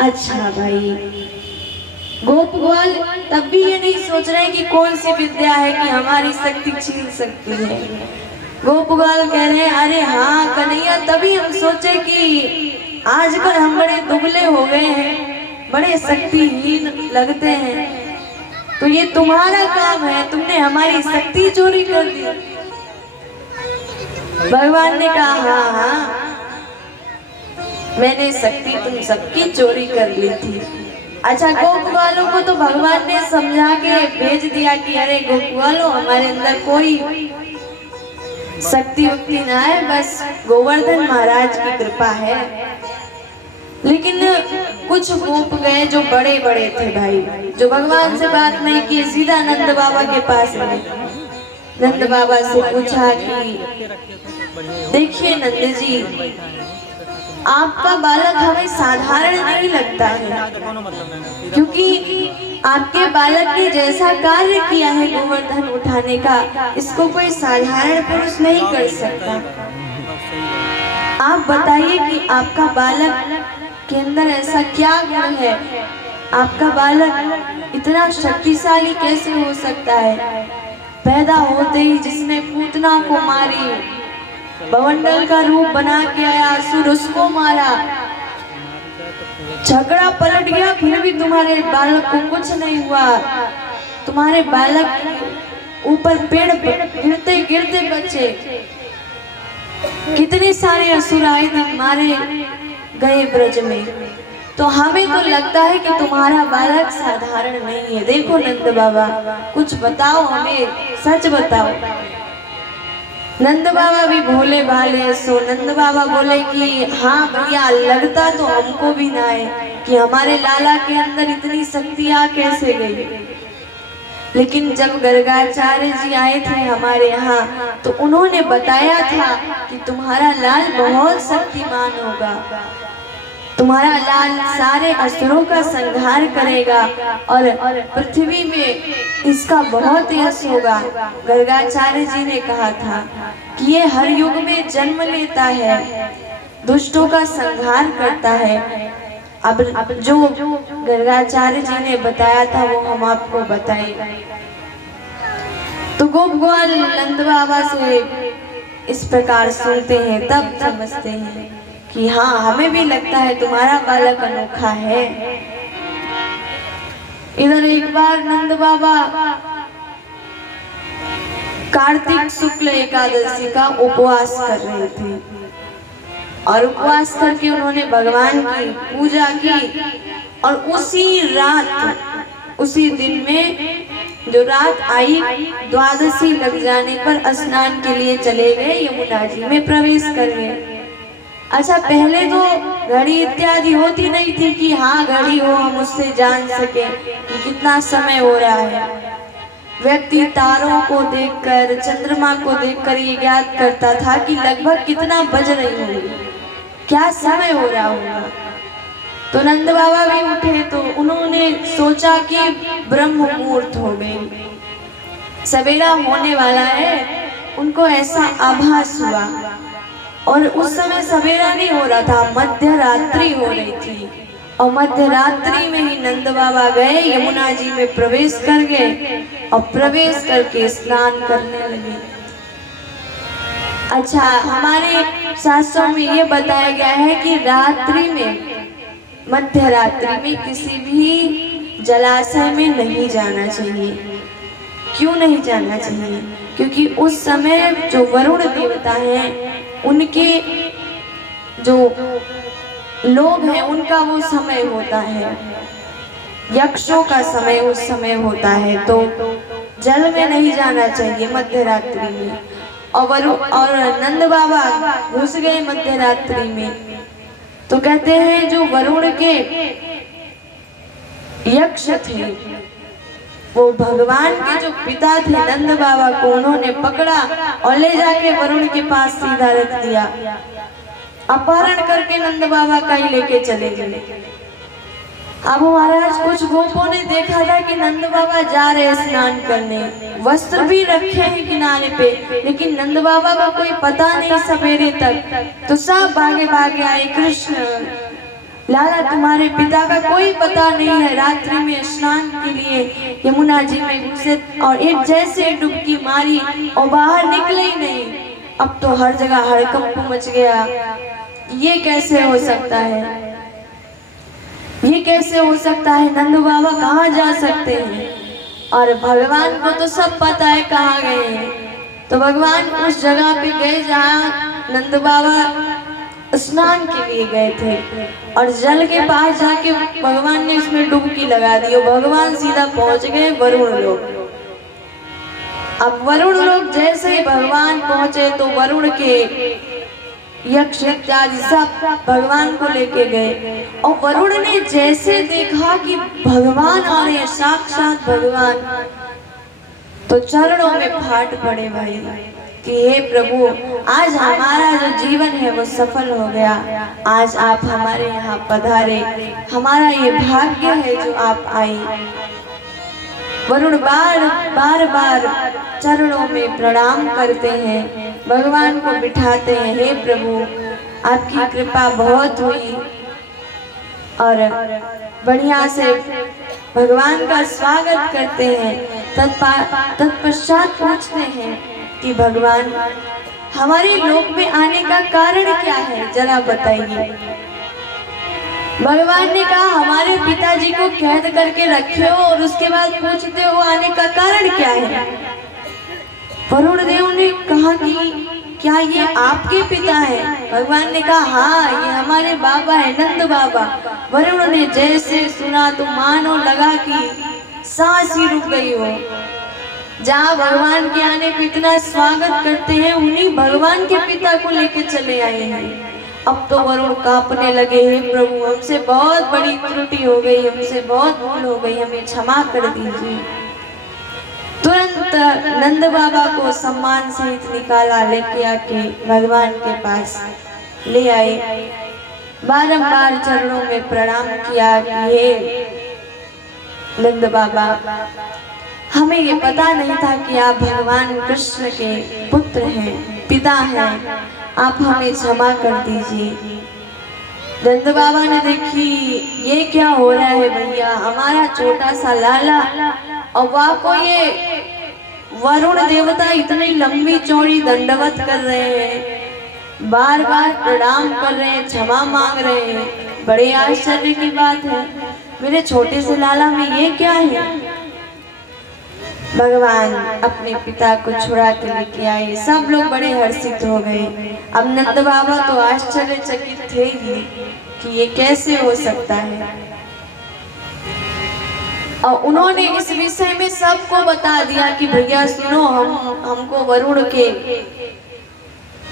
अच्छा भाई, गोप ग्वाल तब भी ये नहीं सोच रहे कि कौन सी विद्या है कि हमारी शक्ति छीन सकती है। गोप ग्वाल कह रहे हैं अरे हाँ कन्हैया, तभी हम सोचे कि आजकल हम बड़े दुबले हो गए हैं, बड़े शक्तिहीन लगते हैं, तो ये तुम्हारा काम है, तुमने हमारी शक्ति चोरी कर दी। भगवान ने कहा हाँ हाँ, मैंने शक्ति तुम सबकी चोरी कर ली थी। अच्छा, गोप वालों को तो भगवान ने समझा के भेज दिया कि अरे गोप वालों, हमारे अंदर कोई शक्ति वक्ति ना है, बस गोवर्धन महाराज की कृपा है। लेकिन कुछ गोप गए जो बड़े बड़े थे भाई, जो भगवान से बात नहीं की, सीधा नंद बाबा के पास गए। नंद बाबा से पूछा कि देखिए नंद जी, आपका बालक हमें साधारण नहीं लगता है, क्योंकि आपके बालक ने जैसा कार्य किया है गोवर्धन उठाने का, इसको कोई साधारण पुरुष नहीं कर सकता। आप बताइए कि आपका बालक के अंदर ऐसा क्या गुण है, आपका बालक इतना शक्तिशाली कैसे हो सकता है? पैदा होते ही जिसने पूतना को मारी, बवंडल का रूप बना के आया, असुर उसको मारा, झगड़ा पलट गया, फिर भी तुम्हारे बालक को कुछ नहीं हुआ। तुम्हारे बालक ऊपर पेड़ गिरते गिरते बचे, कितने सारे असुर आए दिन मारे गए ब्रज में, तो हमें तो लगता है कि तुम्हारा बालक साधारण नहीं है। देखो नंद बाबा, कुछ बताओ हमें, सच बताओ। नंद बाबा भी भोले भाले, सो नंद बाबा बोले कि हाँ भैया, लगता तो हमको भी ना है कि हमारे लाला के अंदर इतनी शक्ति आ कैसे गई। लेकिन जब गर्गाचार्य जी आए थे हमारे यहाँ, तो उन्होंने बताया था कि तुम्हारा लाल बहुत शक्तिमान होगा, तुम्हारा लाल सारे असुरों का संहार करेगा और पृथ्वी में इसका बहुत यश होगा। गर्गाचार्य जी ने कहा था कि ये हर युग में जन्म लेता है, दुष्टों का संहार करता है। अब जो गर्गाचार्य जी ने बताया था वो हम आपको बताएं। तो गोप ग्वाल नंद बाबा से इस प्रकार सुनते हैं, तब समझते हैं कि हाँ, हमें भी लगता है तुम्हारा बालक अनोखा है। इधर एक बार नंद बाबा कार्तिक शुक्ल एकादशी का उपवास कर रहे थे और उपवास करके उन्होंने भगवान की पूजा की, और उसी रात, उसी दिन में जो रात आई, द्वादशी लग जाने पर स्नान के लिए चले गए, यमुना जी में प्रवेश कर गए। अच्छा, पहले तो घड़ी इत्यादि होती नहीं थी कि हाँ घड़ी हो हम उससे जान सके कि कितना समय हो रहा है। व्यक्ति तारों को देखकर, चंद्रमा को देखकर ये ज्ञात करता था कि लगभग कितना बज रही होगी, क्या समय हो रहा होगा। तो नंद बाबा भी उठे तो उन्होंने सोचा कि ब्रह्म मुहूर्त हो गई, सवेरा होने वाला है, उनको ऐसा आभास हुआ। और उस समय सवेरा नहीं हो रहा था, मध्य रात्रि हो रही थी, और मध्य रात्रि में ही नंद बाबा गए, यमुना जी में प्रवेश कर गए और प्रवेश करके स्नान करने लगे। अच्छा, हमारे शास्त्रों में ये बताया गया है कि रात्रि में, मध्य रात्रि में किसी भी जलाशय में नहीं जाना चाहिए। क्यों नहीं जाना चाहिए? क्योंकि उस समय जो वरुण देवता हैं, उनके जो लोग हैं, उनका वो समय होता है, यक्षों का समय उस समय होता है, तो जल में नहीं जाना चाहिए मध्य रात्रि में। और नंद बाबा घुस गए मध्य रात्रि में, तो कहते हैं जो वरुण के यक्ष थे, वो भगवान के जो पिता थे नंद बाबा को उन्होंने पकड़ा और ले जाके वरुण के पास सीधा रख दिया, अपहरण करके नंद बाबा का ही लेके चले गए। अब महाराज कुछ गोपों ने देखा था कि नंद बाबा जा रहे स्नान करने, वस्त्र भी रखे हैं किनारे पे, लेकिन नंद बाबा का कोई पता नहीं सवेरे तक, तो सब भागे भागे आए, कृष्ण लाला तुम्हारे पिता का कोई पता नहीं है, रात्रि में स्नान के लिए यमुना जी में घुसे और एक जैसे डुबकी मारी और बाहर निकले ही नहीं। अब तो हर जगह हड़कंप मच गया। ये कैसे हो सकता है, ये कैसे हो सकता है? नंद बाबा कहाँ जा सकते हैं? और भगवान को तो सब पता है कहाँ गए हैं। तो भगवान उस जगह पे गए जहाँ नंद बाबा स्नान के लिए गए थे और जल के पास जाके भगवान ने उसमें डुबकी लगा दी और भगवान सीधा पहुंच गए वरुण लोक। अब वरुण लोक जैसे ही भगवान पहुंचे तो वरुण के यक्ष इत्यादि सब भगवान को लेके गए और वरुण ने जैसे देखा कि भगवान आ रहे हैं, साक्षात भगवान, तो चरणों में फाट पड़े भाई कि हे प्रभु, आज हमारा जो जीवन है वो सफल हो गया। आज आप हमारे यहाँ पधारे, हमारा ये भाग्य है जो आप आई। वरुण बार बार चरणों में प्रणाम करते हैं, भगवान को बिठाते हैं, हे प्रभु आपकी कृपा बहुत हुई। और बढ़िया से भगवान का स्वागत करते हैं। तत्पश्चात पूछते हैं कि भगवान हमारे लोक में आने का कारण क्या है, जरा बताइए। भगवान ने कहा हमारे पिताजी को कैद करके रखे हो और उसके बाद पूछते हो आने का कारण क्या है। वरुण देव ने कहा कि क्या ये आपके पिता हैं? भगवान ने कहा हाँ, ये हमारे बाबा है, नंद बाबा। वरुण ने जैसे सुना तो मानो लगा कि सांस ही रुक गई हो। जहाँ भगवान के आने को इतना स्वागत करते हैं, उन्हीं भगवान के पिता को लेके चले आए हैं। अब तो वरुण कांपने लगे, हे प्रभु हमसे बहुत बड़ी त्रुटि हो गई, हमसे बहुत भूल हो गई, हमें क्षमा कर दीजिए। तुरंत नंद बाबा को सम्मान सहित निकाला, लेके आके भगवान के पास ले आए। बारंबार चरणों में प्रणाम किया कि हे नंद बाबा, हमें ये पता नहीं था कि आप भगवान कृष्ण के पुत्र हैं, पिता हैं, आप हमें क्षमा कर दीजिए। नंद बाबा ने देखी ये क्या हो रहा है भैया, हमारा छोटा सा लाला और वाह को ये वरुण देवता इतनी लंबी चौड़ी दंडवत कर रहे हैं, बार बार प्रणाम कर रहे हैं, क्षमा मांग रहे हैं। बड़े आश्चर्य की बात है, मेरे छोटे से लाला में ये क्या है। भगवान अपने पिता को छुड़ा के लेके आए, सब लोग बड़े हर्षित हो गए। अब नंद बाबा तो आश्चर्यचकित थे ही कि ये कैसे हो सकता है, और उन्होंने इस विषय में सबको बता दिया कि भैया सुनो, हमको वरुण के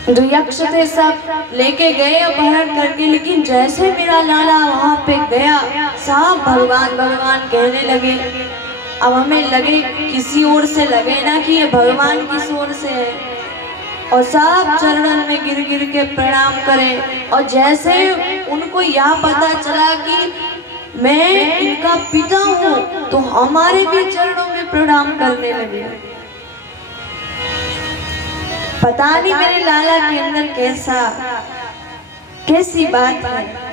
जो यक्ष थे सब लेके गए अपहरण करके, लेकिन जैसे मेरा लाला वहां पे गया, सब भगवान भगवान कहने लगे। अब हमें लगे किसी ओर से लगे ना कि ये भगवान किस ओर से है, और सब चरणों में गिर गिर के प्रणाम करें। और जैसे उनको यह पता चला कि मैं इनका पिता हूँ, तो हमारे भी चरणों में प्रणाम करने लगे। पता नहीं मेरे लाला के अंदर कैसी बात है।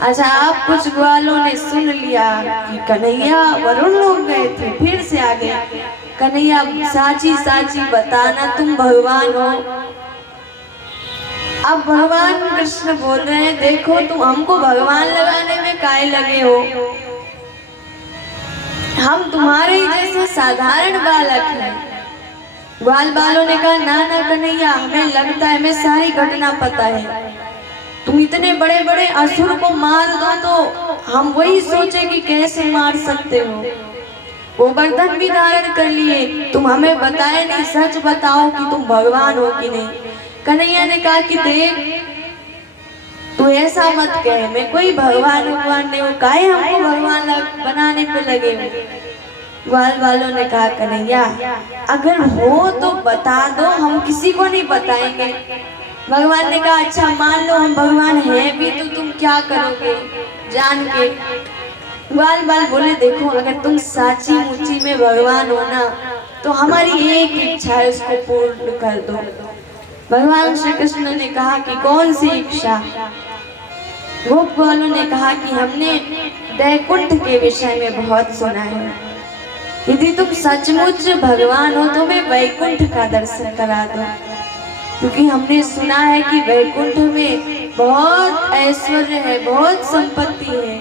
अच्छा, आप कुछ ग्वालों ने सुन लिया कि कन्हैया वरुण लोग गए थे, फिर से आ गए। कन्हैया साची साची बताना, तुम भगवान हो। अब भगवान कृष्ण बोल रहे हैं, देखो तुम हमको भगवान लगाने में काहे लगे हो, हम तुम्हारे ही जैसे साधारण बालक हैं। ग्वाल बालों ने कहा ना ना कन्हैया, हमें लगता है, हमें सारी घटना पता है। तुम इतने बड़े बड़े असुर को मार दो तो हम वही सोचे कि कैसे मार सकते हो। वो बर्तन भी धारण कर लिए, तुम हमें बताए नहीं, सच बताओ कि तुम भगवान हो कि नहीं। कन्हैया ने कहा कि देख तू ऐसा मत कह, मैं कोई भगवान नहीं हूँ, काहे हमको भगवान बनाने पे लगे हो। ग्वाल वालों ने कहा कन्हैया अगर हो तो बता दो, हम किसी को नहीं बताएंगे। भगवान ने कहा अच्छा मान लो हम भगवान हैं भी, तो तुम क्या करोगे जान के। ग्वाल बाल बोले देखो, अगर तुम साची मुची में भगवान हो ना, तो हमारी एक इच्छा है, उसको पूर्ण कर दो। भगवान श्री कृष्ण ने कहा कि कौन सी इच्छा। गोप वालों ने कहा कि हमने वैकुंठ के विषय में बहुत सुना है, यदि तुम सचमुच भगवान हो तो मैं वैकुंठ का दर्शन करा दो, क्योंकि हमने सुना है कि वैकुंठ में बहुत ऐश्वर्य है, बहुत संपत्ति है,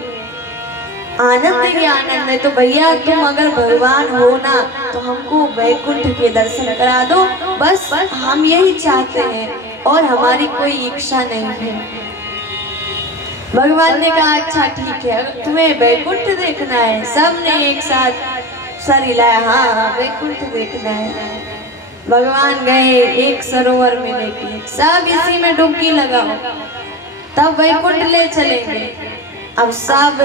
आनंद ही आनंद है। तो भैया तुम अगर भगवान हो ना तो हमको वैकुंठ के दर्शन करा दो, बस हम यही चाहते हैं और हमारी कोई इच्छा नहीं है। भगवान ने कहा अच्छा ठीक है, तुम्हें वैकुंठ देखना है। सबने एक साथ सर हिलाया, हाँ वैकुंठ देखना है। भगवान गए एक सरोवर में लेके, सब इसी में डुबकी लगाओ तब वैकुंठ ले चलेंगे। अब सब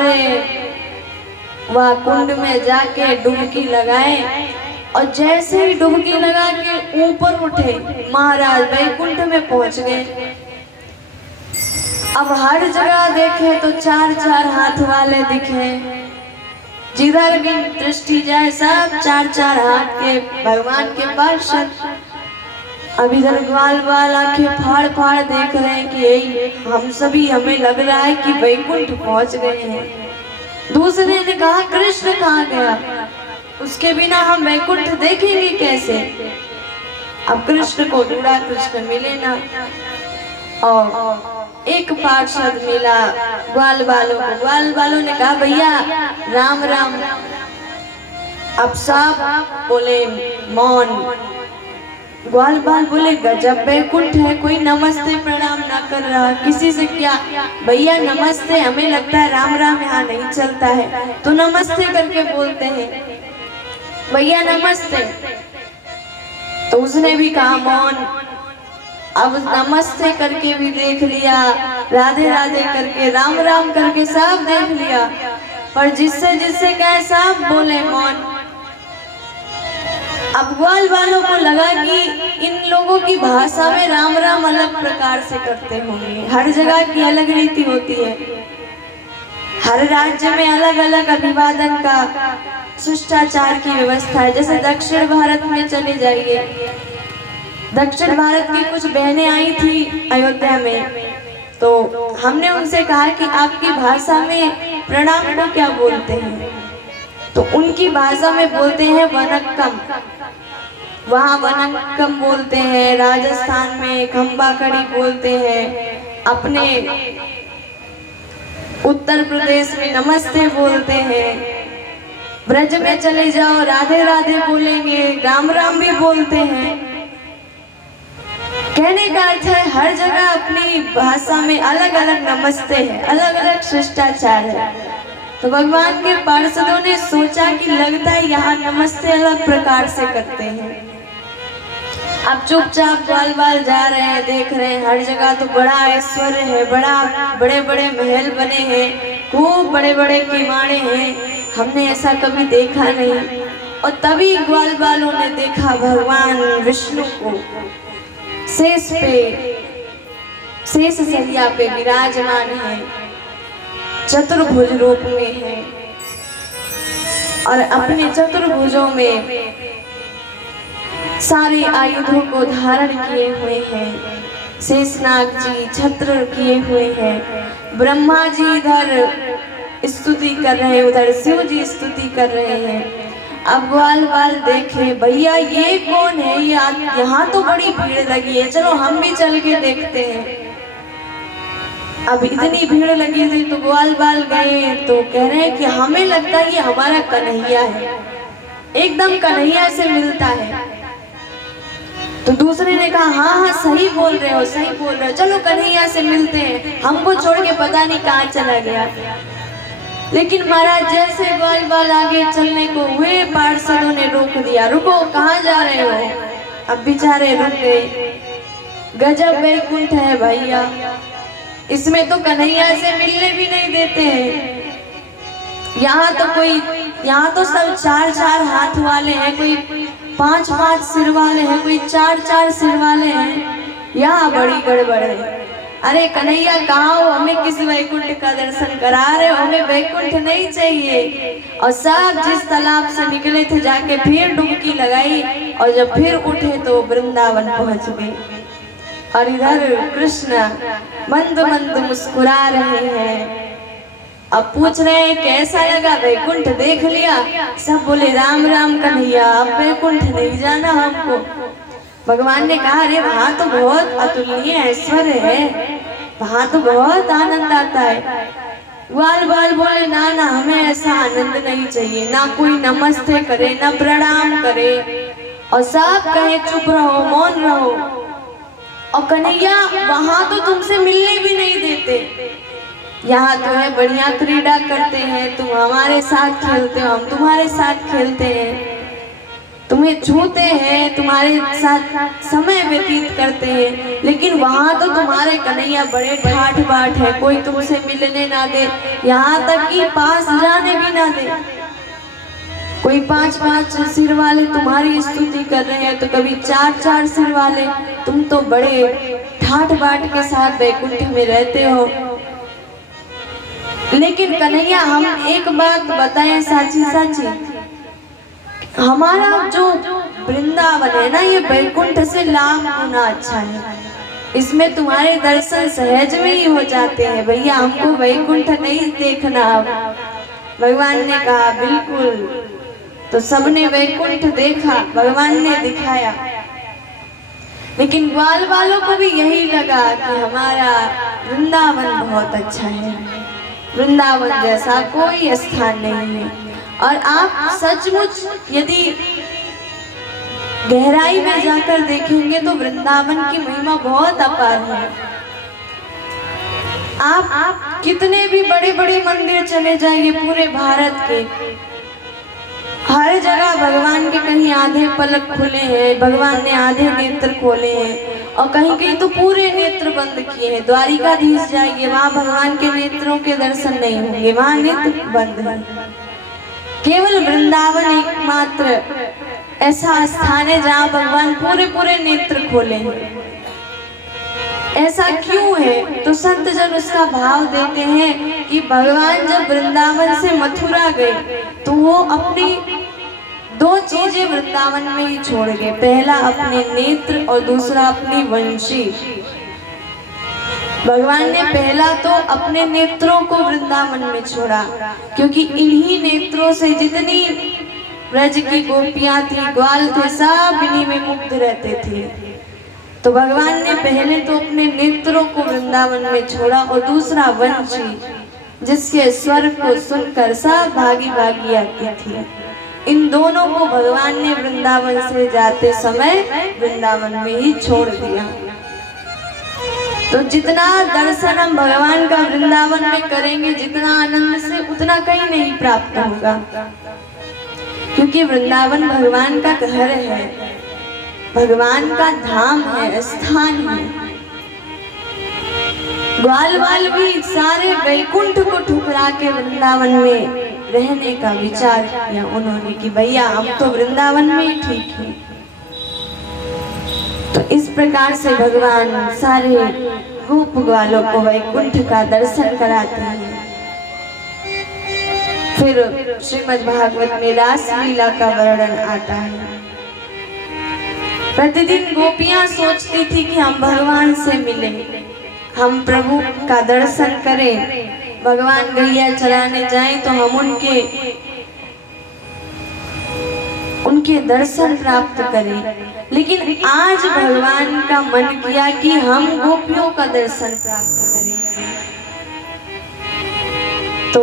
वह कुंड में जाके डुबकी लगाए और जैसे ही डुबकी लगा के ऊपर उठे महाराज वैकुंठ में पहुंच गए। अब हर जगह देखे तो चार चार हाथ वाले दिखे, जिधर भी दृष्टि जाए सब चार चार हाथ के भगवान के पास। अब इधर ग्वाल बाल आंखें फाड़ फाड़ देख रहे हैं कि हम सभी, हमें लग रहा है कि वैकुंठ पहुंच गए हैं। दूसरे ने कहा कृष्ण कहाँ गया, उसके बिना हम वैकुंठ देखेंगे कैसे। अब कृष्ण को ढूंढा, कृष्ण मिले ना, और एक पार्षद मिला ग्वाल बालों को। ग्वाल बालों ने कहा भैया राम राम। अब सब बोले मौन। ग्वाल बाल बोले गजब वैकुंठ है, कोई नमस्ते प्रणाम ना कर रहा किसी से। क्या भैया नमस्ते, हमें लगता है राम राम यहाँ नहीं चलता है तो नमस्ते करके बोलते हैं, भैया नमस्ते। तो उसने भी कहा मौन। अब नमस्ते करके भी देख लिया, राधे राधे करके, राम राम करके सब देख लिया, पर जिससे जिससे कहे सब बोले मौन। अब ग्वाल वालों को लगा कि इन लोगों की भाषा में राम राम अलग प्रकार से करते होंगे, हर जगह की अलग रीति होती है, हर राज्य में अलग अलग अभिवादन का शिष्टाचार की व्यवस्था है। जैसे दक्षिण भारत में चले जाइए, दक्षिण भारत की कुछ बहनें आई थी अयोध्या में, तो हमने उनसे कहा कि आपकी भाषा में प्रणाम को क्या बोलते हैं, तो उनकी भाषा में बोलते हैं वनक्कम, वहाँ वनक्कम बोलते हैं। राजस्थान में खम्बा कड़ी बोलते हैं, अपने उत्तर प्रदेश में नमस्ते बोलते हैं, ब्रज में चले जाओ राधे राधे बोलेंगे, राम राम भी बोलते हैं। कहने का अर्थ है हर जगह अपनी भाषा में अलग अलग नमस्ते है, अलग अलग शिष्टाचार है। तो भगवान के पार्षदों ने सोचा कि लगता है यहाँ नमस्ते अलग प्रकार से करते हैं। अब चुपचाप ग्वाल बाल जा रहे हैं, देख रहे हैं हर जगह तो बड़ा ऐश्वर्य है, बड़े बड़े महल बने हैं, खूब बड़े बड़े किवाड़े हैं, हमने ऐसा कभी देखा नहीं। और तभी ग्वाल बालों ने देखा भगवान विष्णु को शेष सरिया पे विराजमान है, चतुर्भुज रूप में है, और अपने चतुर्भुजों में सारे आयुधों को धारण किए हुए हैं। शेषनाग जी छत्र किए हुए हैं, ब्रह्मा जी इधर स्तुति कर रहे हैं, उधर शिव जी स्तुति कर रहे हैं। अब ग्वाल बाल देखे भैया ये कौन है, यहाँ तो बड़ी भीड़ लगी है, चलो हम भी चल के देखते हैं। अब इतनी भीड़ लगी थी तो ग्वाल बाल गए तो कह रहे हैं कि हमें लगता है ये हमारा कन्हैया है, एकदम कन्हैया से मिलता है। तो दूसरे ने कहा हाँ हाँ सही बोल रहे हो, सही बोल रहे हो, चलो कन्हैया से मिलते हैं, हमको छोड़ के पता नहीं कहाँ चला गया। लेकिन महाराज जैसे ग्वाल बाल आगे चलने को हुए पार्षदों ने रोक दिया, रुको कहाँ जा रहे हो। अब बेचारे रुक गए। गजब वैकुंठ है भैया, इसमें तो कन्हैया से मिलने भी नहीं देते हैं। यहाँ तो सब चार चार हाथ वाले हैं, कोई पांच पांच सिर वाले हैं, कोई चार चार सिर वाले हैं, यहाँ बड़ी गड़बड़ है। अरे कन्हैया कहाँ हो, हमें किस वैकुंठ का दर्शन करा रहे हो, हमें वैकुंठ नहीं चाहिए। और सब जिस तालाब से निकले थे जाके फिर डुबकी लगाई, और जब फिर उठे तो वृंदावन पहुंच गए। और इधर कृष्ण मंद मंद मुस्कुरा रहे हैं। अब पूछ रहे हैं कैसा लगा, वैकुंठ देख लिया? सब बोले राम राम कन्हैया, अब वैकुंठ नहीं जाना हमको। भगवान ने कहा अरे वहाँ तो बहुत अतुलनीय ऐश्वर्य है, वहाँ तो बहुत आनंद आता है। ग्वाल बाल बोले ना ना, हमें ऐसा आनंद नहीं चाहिए, ना कोई नमस्ते करे ना प्रणाम करे, और सब कहे चुप रहो मौन रहो। और कन्हैया वहाँ तो तुमसे मिलने भी नहीं देते, यहाँ तो है बढ़िया क्रीड़ा करते हैं, तुम हमारे साथ खेलते हो, हम तुम्हारे साथ खेलते हैं, तुम्हें छूते हैं, तुम्हारे साथ समय व्यतीत करते हैं, लेकिन वहाँ तो तुम्हारे कन्हैया बड़े ठाठ बाट है, कोई तुमसे मिलने ना दे, यहाँ तक कि पास जाने भी ना दे। कोई 5-5 सिर वाले तुम्हारी स्तुति कर रहे हैं, तो कभी 4-4 सिर वाले, तुम तो बड़े ठाठ बाट के साथ वैकुंठ में रहते हो। लेकिन कन्हैया हम एक बात बताएं साची साची, हमारा जो वृंदावन है ना, ये वैकुंठ से लाख गुना अच्छा है, इसमें तुम्हारे दर्शन सहज में ही हो जाते हैं। भैया हमको वैकुंठ नहीं देखना। भगवान ने कहा बिल्कुल। तो सबने वैकुंठ देखा, भगवान ने दिखाया, लेकिन ग्वाल वालों को भी यही लगा कि हमारा वृंदावन बहुत अच्छा है, वृंदावन जैसा कोई स्थान नहीं है। और आप सचमुच यदि गहराई में जाकर देखेंगे तो वृंदावन की महिमा बहुत अपार है। आप कितने भी बड़े बड़े मंदिर चले जाइए पूरे भारत के, हर जगह भगवान के कहीं आधे पलक खुले हैं, भगवान ने आधे नेत्र खोले हैं, और कहीं कहीं तो पूरे नेत्र बंद किए हैं। द्वारिकाधीश जाइए, वहाँ भगवान के नेत्रों के दर्शन नहीं होंगे, वहाँ नेत्र बंद है। केवल वृंदावन एकमात्र ऐसा स्थान है जहाँ भगवान पूरे पूरे नेत्र खोले हैं। ऐसा क्यों है? तो संत जन उसका भाव देते हैं कि भगवान जब वृंदावन से मथुरा गए तो वो अपनी 2 चीजें वृंदावन में ही छोड़ गए, पहला अपने नेत्र और दूसरा अपनी वंशी। भगवान ने पहला तो अपने नेत्रों को वृंदावन में छोड़ा, क्योंकि इन्हीं नेत्रों से जितनी ब्रज की गोपियां थी, ग्वाल थे, सब इन्हीं में मुग्ध रहते थे। तो भगवान ने पहले तो अपने नेत्रों को वृंदावन में छोड़ा, और दूसरा वंशी, जिसके स्वर को सुनकर सब भागी भागी आती थी। इन दोनों को भगवान ने वृंदावन से जाते समय वृंदावन में ही छोड़ दिया। तो जितना दर्शन हम भगवान का वृंदावन में करेंगे, जितना आनंद से, उतना कहीं नहीं प्राप्त होगा, क्योंकि वृंदावन भगवान का घर है, भगवान का धाम है, स्थान है। ग्वाल वाल भी सारे वैकुंठ को ठुकरा के वृंदावन में रहने का विचार किया उन्होंने कि भैया हम तो वृंदावन में ही ठीक है। तो इस प्रकार से भगवान सारे गोप ग्वालों को वैकुंठ का दर्शन कराते हैं। फिर श्रीमद् भागवत में रास लीला का वर्णन आता है। प्रतिदिन गोपियां सोचती थी कि हम भगवान से मिलें, हम प्रभु का दर्शन करें, भगवान गैया चराने जाएं तो हम उनके दर्शन प्राप्त करें। लेकिन आज भगवान का मन किया कि हम गोपियों का दर्शन प्राप्त करें। तो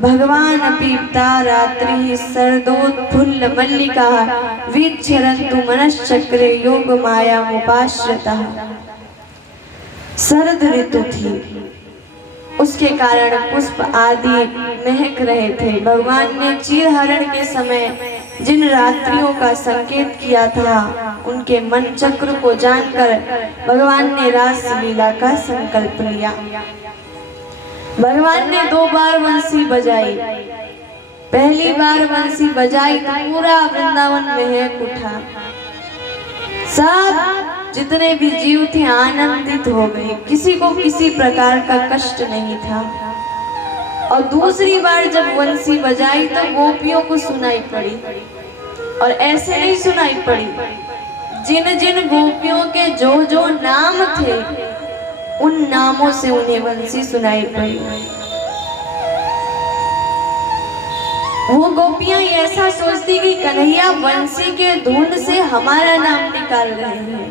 भगवान अपीप्ता रात्रि शरदोत्फुल्ल मल्लिका वीक्षरन्तु मनश्चक्रे योग माया मुपाश्रिता। शरद ऋतु थी, उसके कारण पुष्प आदि महक रहे थे। भगवान ने चीरहरण के समय जिन रात्रियों का संकेत किया था, उनके मन चक्र को जानकर भगवान ने रास लीला का संकल्प लिया। भगवान ने 2 बार बंसी बजाई। पहली बार बंसी बजाई तो पूरा वृंदावन महक उठा, सब जितने भी जीव थे आनंदित हो गए, किसी को किसी प्रकार का कष्ट नहीं था। और दूसरी बार जब बंसी बजाई तो गोपियों को सुनाई पड़ी, और ऐसे नहीं सुनाई पड़ी, जिन जिन गोपियों के जो जो नाम थे उन नामों से उन्हें बंसी सुनाई पड़ी। वो गोपियां ऐसा सोचती कि कन्हैया बंसी के धुन से हमारा नाम निकाल रहे हैं,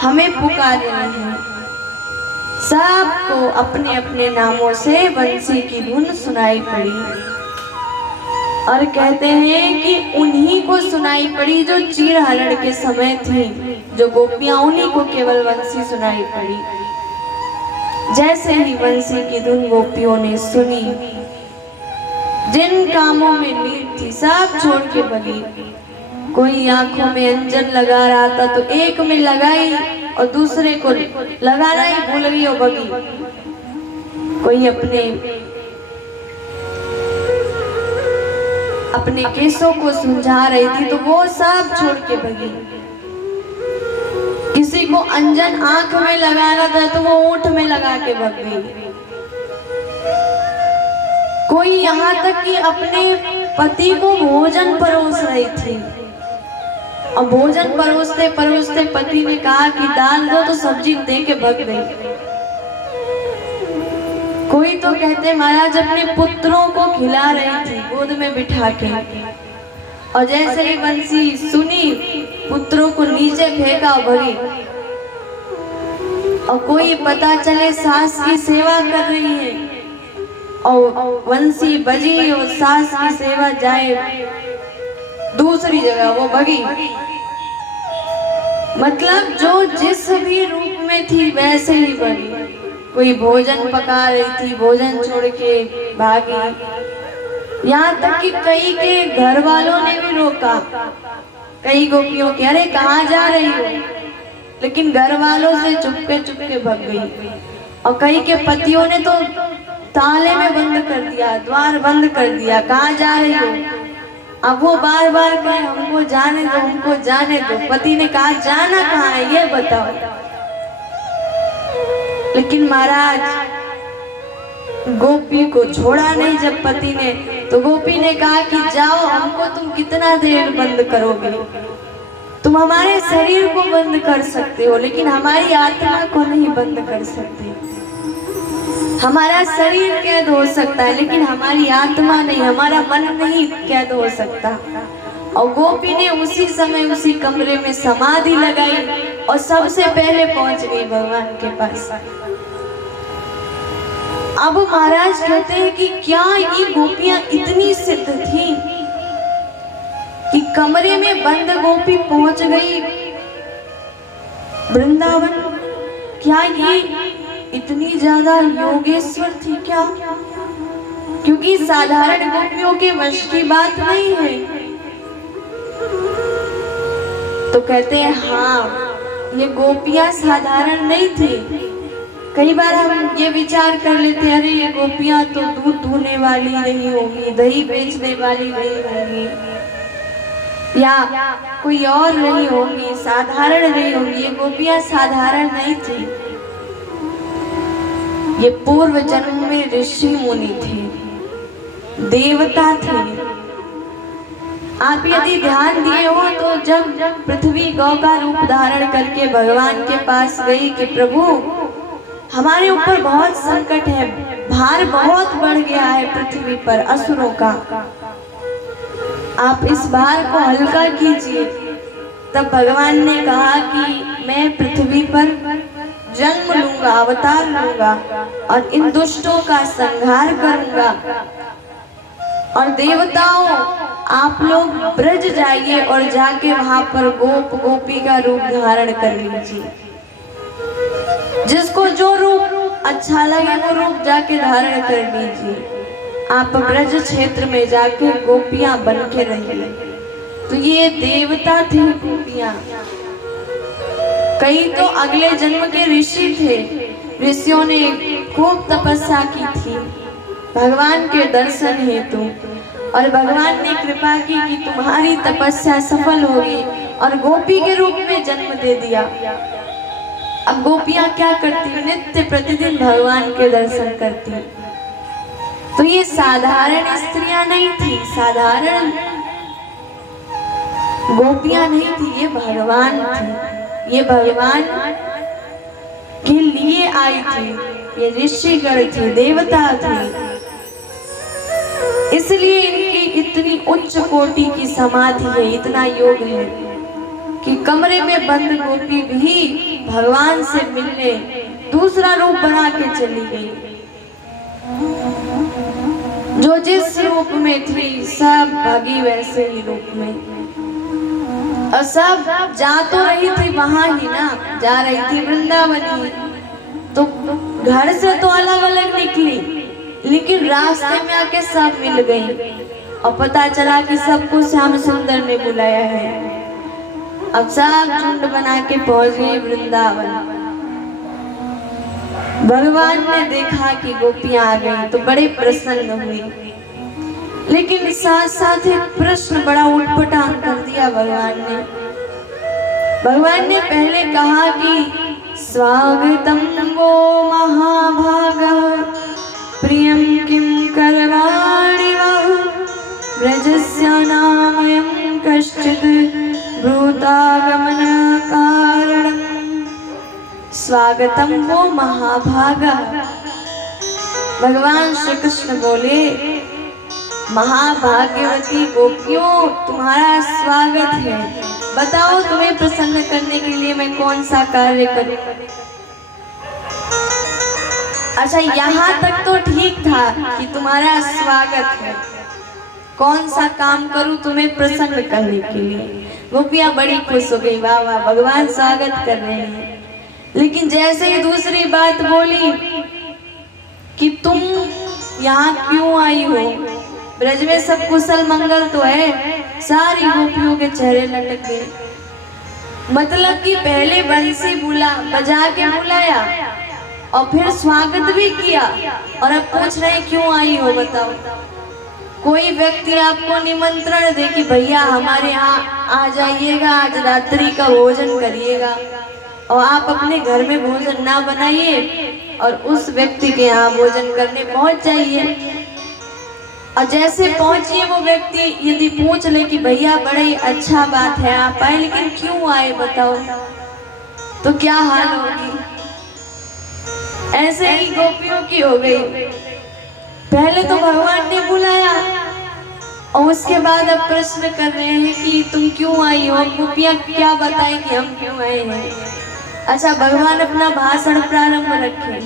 हमें पुकार रहे हैं। सबको अपने अपने नामों से बंसी की धुन सुनाई पड़ी और कहते हैं कि उन्हीं को सुनाई पड़ी जो चीरहरण के समय थी, जो गोपियां उन्हीं को केवल बंसी सुनाई पड़ी। जैसे ही बंसी की धुन गोपियों ने सुनी, जिन कामों में लीन थी सब छोड़ के भागी। कोई आंखों में अंजन लगा रहा था तो एक में लगाई और दूसरे को लगा रही भूल गई और भागी। कोई अपने केसों को सुलझा रही थी तो वो सब छोड़ के भागी। किसी को अंजन आंख में लगाना था तो वो ऊंट में लगा के भाग गई। कोई यहाँ तक कि अपने पति को भोजन परोस रही थी और भोजन परोसते परोसते पति ने कहा कि दाल दो तो सब्जी दे के भाग गई। कोई तो कहते महाराज अपने पुत्रों को खिला रही थी गोद में बिठा के, और जैसे ही बंसी सुनी पुत्रों को नीचे फेंका और भगी। और कोई पता चले सास की सेवा कर रही है और बंसी बजी और सास की सेवा जाए दूसरी जगह, वो भगी। मतलब जो जिस भी रूप में थी वैसे ही भगी। कोई भोजन पका रही थी, भोजन छोड़ के भागी। यहाँ तक कि कई के घर वालों ने भी रोका, कई गोपियों के अरे कहाँ जा रही हो, लेकिन घर वालों से चुपके भाग गई। और कई के पतियों ने तो ताले में बंद कर दिया, द्वार बंद कर दिया, कहाँ जा रही हो। अब वो बार बार कहे हमको जाने दो, हमको जाने दो। पति ने कहा जाना कहाँ है ये बताओ। लेकिन महाराज गोपी को छोड़ा नहीं जब पति ने, तो गोपी ने कहा कि जाओ, हमको तुम कितना देर बंद करोगे। तुम हमारे शरीर को बंद कर सकते हो लेकिन हमारी आत्मा को नहीं बंद कर सकते। हमारा शरीर कैद हो सकता है लेकिन हमारी आत्मा नहीं, हमारा मन नहीं कैद हो सकता। और गोपी ने उसी समय उसी कमरे में समाधि लगाई और सबसे पहले पहुंच गई भगवान के पास। अब महाराज कहते हैं कि क्या ये गोपियां इतनी सिद्ध थी कि कमरे में बंद गोपी पहुंच गई वृंदावन। क्या ये इतनी ज्यादा योगेश्वर थी क्या? क्योंकि साधारण गोपियों के वश की बात नहीं है। तो कहते हैं हाँ, ये गोपियां साधारण नहीं थी। कई बार हम ये विचार कर लेते हैं अरे ये गोपियां तो दूध धोने वाली नहीं होगी, दही बेचने वाली नहीं होगी, या कोई और नहीं होगी, साधारण नहीं होगी। ये गोपियां साधारण नहीं थी, ये पूर्व जन्म में ऋषि मुनि थे, देवता थे। आप यदि ध्यान दिए हो तो जब पृथ्वी गौ का रूप धारण करके भगवान के पास गई कि प्रभु हमारे ऊपर बहुत संकट है, भार बहुत बढ़ गया है पृथ्वी पर असुरों का, आप इस भार को हल्का कीजिए। तब भगवान ने कहा कि मैं पृथ्वी पर जन्म लूंगा, अवतार लूंगा और इन दुष्टों का संहार करूंगा। और देवताओं आप लोग ब्रज जाइए और जाके वहां पर गोप गोपी का रूप धारण कर लीजिए। जिसको जो रूप अच्छा लगे वो रूप जाके धारण कर लीजिए। आप ब्रज क्षेत्र में जाके गोपियां बन के रहिए। तो ये देवता थे गोपियां। कई तो अगले जन्म के ऋषि थे, ऋषियों ने खूब तपस्या की थी भगवान के दर्शन हेतु, और भगवान ने कृपा की कि तुम्हारी तपस्या सफल होगी और गोपी के रूप में जन्म दे दिया। अब गोपियां क्या करती, नित्य प्रतिदिन भगवान के दर्शन करती। तो ये साधारण स्त्रियां नहीं थी, साधारण गोपियां नहीं थी, ये भगवान थे। ये भगवान के लिए आई थी। ये ऋषिगण थे, देवता थे। इसलिए इनकी इतनी उच्च कोटि की समाधि है, इतना योग है कि कमरे में बंद गोपी भी भगवान से मिलने दूसरा रूप बना के चली गई। जो जिस रूप में थी सब भागी वैसे ही रूप में। और सब जा तो रही थी वहां ही ना, जा रही थी वृंदावन ही। तो घर से तो अलग अलग निकली, लेकिन रास्ते में आके सब मिल गई और पता चला कि सबको श्याम सुंदर ने बुलाया है। अब सब झुंड बना के पहुंच गई वृंदावन। भगवान ने देखा कि गोपियां आ गई तो बड़े प्रसन्न हुए, लेकिन साथ साथ एक प्रश्न बड़ा उटपटांग कर दिया भगवान ने। भगवान ने पहले कहा कि स्वागतम वो महाभागः प्रियं किं करवाणि वः ब्रजस्य नामयं कश्चित् भूतागमन कारणम्। स्वागतम वो महाभागा। भगवान श्री कृष्ण बोले, महाभाग्यवती गोपियों तुम्हारा स्वागत है। बताओ तुम्हें प्रसन्न करने के लिए मैं कौन सा कार्य करूं। अच्छा, यहाँ तक तो ठीक था कि तुम्हारा स्वागत है, कौन सा काम करूं तुम्हें प्रसन्न करने के लिए। गोपियां बड़ी खुश हो गई, वाह वाह भगवान स्वागत कर रहे हैं। लेकिन जैसे ही दूसरी बात बोली कि तुम यहाँ क्यों आई हो, ब्रज में सब कुशल मंगल तो है, सारी गोपियों के चेहरे लटक गए। मतलब कि पहले बंसी बजा के बुलाया और फिर स्वागत भी किया, और अब पूछ रहे क्यों आई हो। बताओ, कोई व्यक्ति आपको निमंत्रण दे कि भैया हमारे यहाँ आ जाइएगा, आज रात्रि का भोजन करिएगा, और आप अपने घर में भोजन ना बनाइए और उस व्यक्ति के यहाँ भोजन करने पहुंच जाइए। और जैसे पहुंचिए वो व्यक्ति यदि पूछ ले कि भैया बड़ी अच्छा बात है आप आए, लेकिन क्यों आए बताओ, तो क्या हाल होगी। ऐसे ही गोपियों की हो गई। पहले तो भगवान ने बुलाया और उसके बाद अब प्रश्न कर रहे हैं कि तुम क्यों आई हो। गोपियां क्या बताएं कि हम क्यों आए हैं। अच्छा, भगवान अपना भाषण प्रारंभ रखे।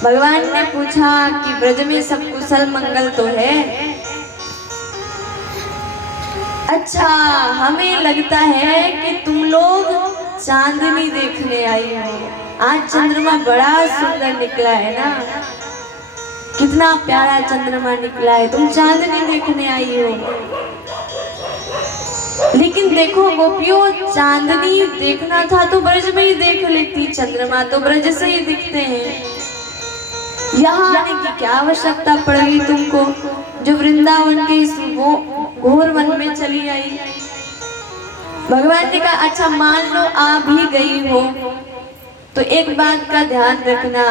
भगवान ने पूछा कि ब्रज में सब कुशल मंगल तो है। अच्छा, हमें लगता है कि तुम लोग चांदनी देखने आई हो। आज चंद्रमा बड़ा सुंदर निकला है ना, कितना प्यारा चंद्रमा निकला है, तुम चांदनी देखने आई हो। लेकिन देखो गोपियों, चांदनी देखना था तो ब्रज में ही देख लेती, चंद्रमा तो ब्रज से ही दिखते हैं। यहाँ आने की क्या आवश्यकता पड़ गई तुमको, जो वृंदावन के इस घोर वन में चली आई। भगवान ने कहा अच्छा मान लो आ भी गई हो तो एक बात का ध्यान रखना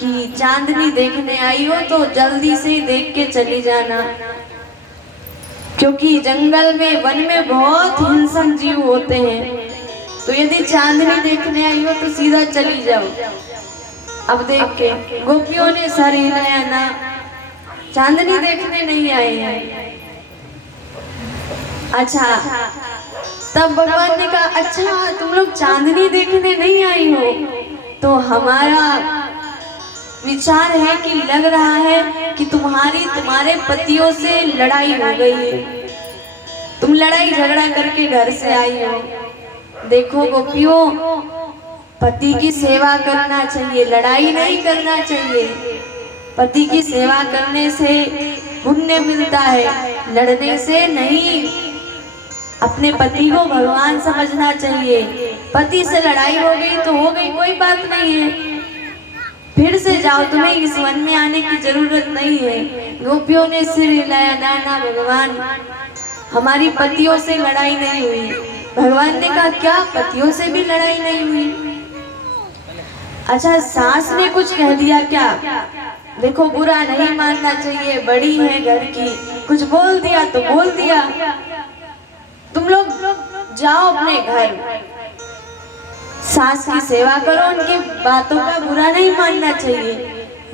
कि चांदनी देखने आई हो तो जल्दी से देख के चली जाना, क्योंकि जंगल में वन में बहुत हिंसक जीव होते हैं। तो यदि चांदनी देखने आई हो तो सीधा चली जाओ। अब देख के गोपियों ने सर हिलाया ना, चांदनी देखने नहीं आए हैं। अच्छा, तब भगवान ने कहा अच्छा तुम लोग चांदनी देखने नहीं आई हो, तो हमारा विचार है कि लग रहा है कि तुम्हारे पतियों से लड़ाई हो गई है, तुम लड़ाई झगड़ा करके घर से आई हो। देखो गोपियों, पति की सेवा करना चाहिए, लड़ाई नहीं करना चाहिए। पति की सेवा करने से पुण्य मिलता है, लड़ने से नहीं। अपने पति को भगवान समझना चाहिए। पति से लड़ाई हो गई तो हो गई, कोई बात नहीं है, फिर से जाओ, तुम्हें इस वन में आने की जरूरत नहीं है। गोपियों ने सिर हिलाया, ना ना भगवान, हमारी पतियों से लड़ाई नहीं हुई। भगवान ने कहा क्या पतियों से भी लड़ाई नहीं हुई? अच्छा, सास ने कुछ कह दिया क्या? देखो बुरा नहीं मानना चाहिए, बड़ी है घर की, कुछ बोल दिया तो बोल दिया। तुम लोग जाओ अपने घर, सास की सेवा करो, उनकी बातों का बुरा नहीं मानना चाहिए।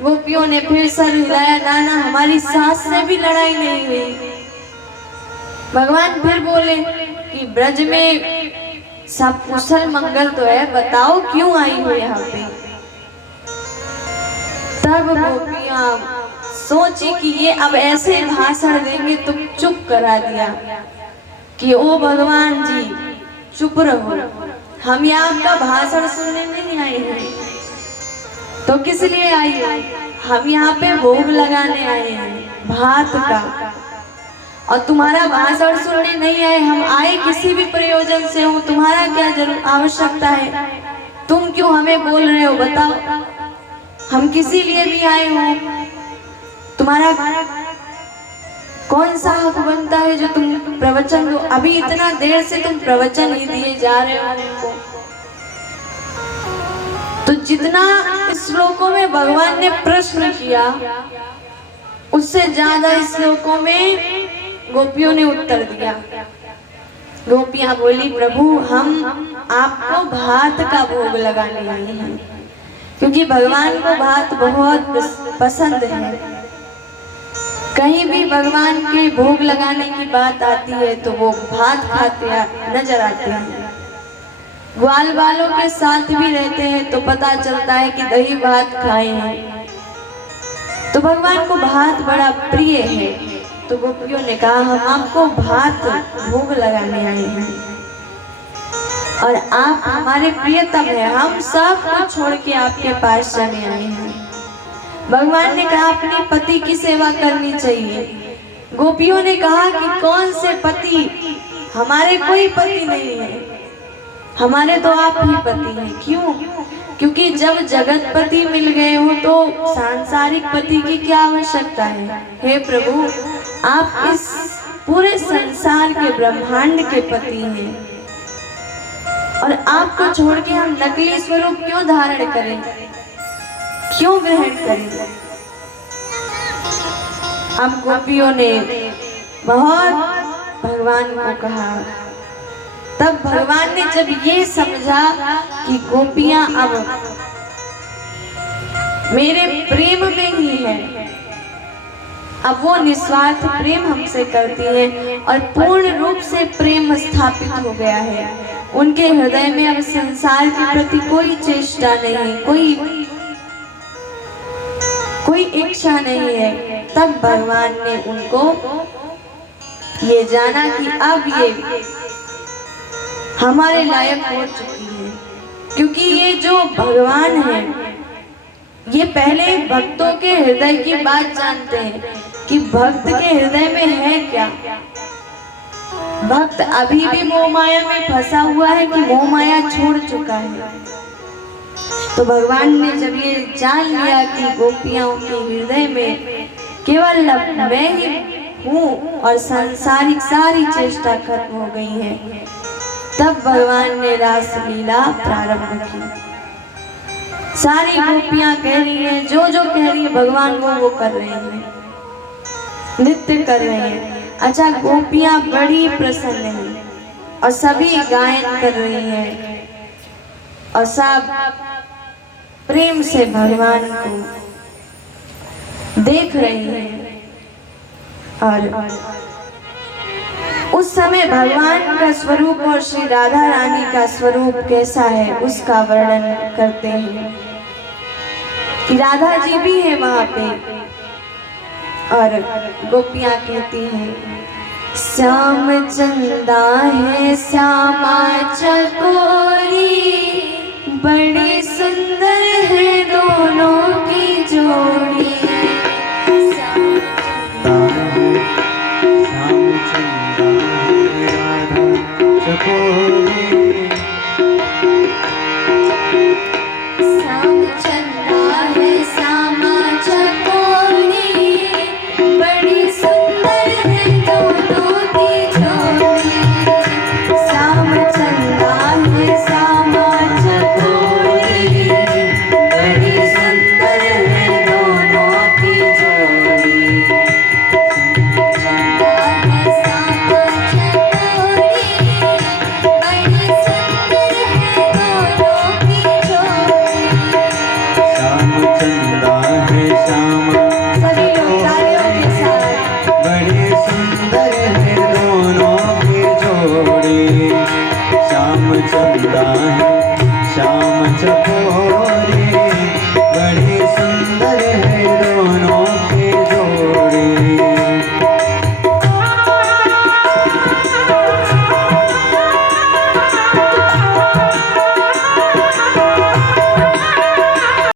गोपियों ने फिर सर हिलाया, नाना हमारी सास से भी लड़ाई नहीं हुई। भगवान फिर बोले कि ब्रज में सब कुशल मंगल तो है, बताओ क्यों आई हो यहाँ पे। तब गोपियां सोची कि ये अब ऐसे भाषण देंगे तो चुप करा दिया कि ओ भगवान जी चुप रहो, हम यहाँ आपका भाषण सुनने नहीं आए हैं। तो किस लिए आई हो? हम यहाँ पे भोग लगाने आए हैं भात का, और तुम्हारा भाषण सुनने नहीं आए। हम आए किसी भी प्रयोजन से हो, तुम्हारा क्या जरूर आवश्यकता है? तुम क्यों हमें बोल रहे हो, बताओ। हम किसी लिए भी आए हो, तुम्हारा कौन सा हक बनता है जो तुम प्रवचन दो? अभी इतना देर से तुम प्रवचन ही दिए जा रहे हो उनको। तो जितना श्लोकों में भगवान ने प्रश्न किया, उससे ज्यादा श्लोकों में गोपियों ने उत्तर दिया। गोपियां बोली, प्रभु हम आपको भात का भोग लगाने आई हैं, क्योंकि भगवान को भात बहुत पसंद है। कहीं भी भगवान के भोग लगाने की बात आती है तो वो भात खाते नजर आते हैं। ग्वाल वालों के साथ भी रहते हैं तो पता चलता है कि दही भात खाए हैं। तो भगवान को भात बड़ा प्रिय है। तो गोपियों ने कहा, हम आपको भात भोग लगाने आए हैं और आप हमारे प्रियतम है, हम सब कुछ छोड़ के आपके पास चले आए हैं। भगवान ने कहा, अपने पति की सेवा करनी चाहिए। गोपियों ने कहा कि कौन से पति, हमारे कोई पति नहीं है, हमारे तो आप ही पति हैं। क्यों? क्योंकि जब जगतपति मिल गए हो तो सांसारिक पति की क्या आवश्यकता है। हे प्रभु, आप इस पूरे संसार के ब्रह्मांड के पति हैं, और आपको छोड़ के हम नकली स्वरूप क्यों धारण करें, क्यों ग्रहण करें? अब गोपियों ने बहुत भगवान को कहा। तब भगवान ने जब ये समझा कि गोपियां अब मेरे प्रेम में ही है, अब वो निस्वार्थ प्रेम हमसे करती हैं और पूर्ण रूप से प्रेम स्थापित हो गया है उनके हृदय में। अब संसार के प्रति कोई चेष्टा नहीं, कोई इच्छा नहीं है। तब भगवान ने उनको ये जाना कि अब ये हमारे लायक हो चुकी है, क्योंकि ये जो भगवान है ये पहले भक्तों के हृदय की बात जानते हैं कि भक्त के हृदय में है क्या। भक्त अभी भी मोह माया में फंसा हुआ है कि मोह माया छोड़ चुका है। तो भगवान ने जब ये जान लिया कि गोपियों के हृदय में केवल मैं ही हूँ और सांसारिक सारी चेष्टा खत्म हो गई है, तब भगवान ने रास लीला प्रारंभ की। सारी गोपियां कह रही हैं, जो जो कह रही है भगवान वो कर रहे हैं, नृत्य कर रहे हैं। अच्छा, गोपियां बड़ी प्रसन्न हैं और सभी गायन कर रही हैं और सब प्रेम से भगवान को देख रही हैं। और उस समय भगवान का स्वरूप और श्री राधा रानी का स्वरूप कैसा है उसका वर्णन करते हैं कि राधा जी भी है वहां पे और गोपियां कहती हैं, श्याम चंदा है श्यामा चकोरी, बड़ी सुंदर है दोनों की जोड़ी। चंदा है, श्याम चकोर